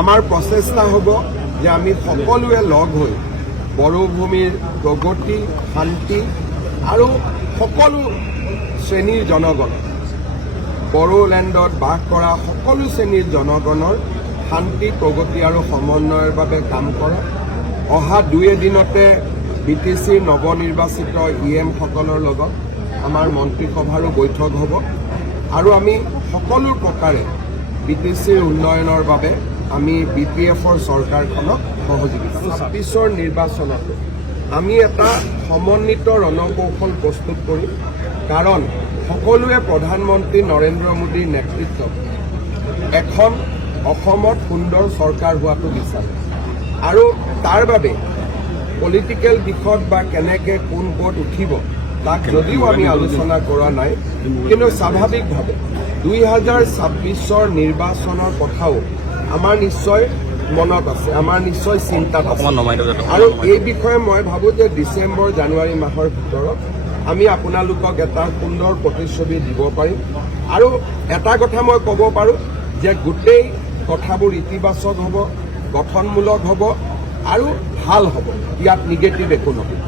আমাৰ প্ৰচেষ্টা হ'ব যে আমি সকলোৱে লগ হৈ বড়োভূমিৰ প্ৰগতি, শান্তি আৰু সকলো শ্ৰেণীৰ জনগণ, বড়োলেণ্ডত বাস কৰা সকলো শ্ৰেণীৰ জনগণৰ শান্তি, প্ৰগতি আৰু সমন্বয়ৰ বাবে কাম কৰা। অহা 2 এদিনতে BTCৰ নৱনিৰ্বাচিত EM সকলৰ লগত আমাৰ মন্ত্ৰীসভাৰো বৈঠক হ'ব আৰু আমি সকলো প্ৰকাৰে BTCৰ উন্নয়নৰ বাবে আমি BPFৰ চৰকাৰখনক সহযোগিতা 26ৰ নিৰ্বাচনত আমি এটা সমন্বিত ৰণকৌশল প্ৰস্তুত কৰিম, কাৰণ সকলোৱে প্ৰধানমন্ত্ৰী নৰেন্দ্ৰ মোদীৰ নেতৃত্বত এখন অসমত সুন্দৰ চৰকাৰ হোৱাটো বিচাৰে আৰু তাৰ বাবে পলিটিকেল দিশত বা কেনেকে কোন পদ উঠিব তাক যদিও আমি আলোচনা কৰা নাই, কিন্তু স্বাভাৱিকভাৱে 2026ৰ নিৰ্বাচনৰ কথাও আমাৰ নিশ্চয় মনত আছে, আমাৰ নিশ্চয় চিন্তাত আছে আৰু এই বিষয়ে মই ভাবোঁ যে ডিচেম্বৰ, জানুৱাৰী মাহৰ ভিতৰত আমি আপোনালোকক এটা সুন্দৰ প্ৰতিচ্ছবি দিব পাৰিম আৰু এটা কথা মই ক'ব পাৰোঁ যে গোটেই কথাবোৰ ইতিবাচক হ'ব, গঠনমূলক হ'ব আৰু ভাল হ'ব, ইয়াত নিগেটিভ একো নহয়।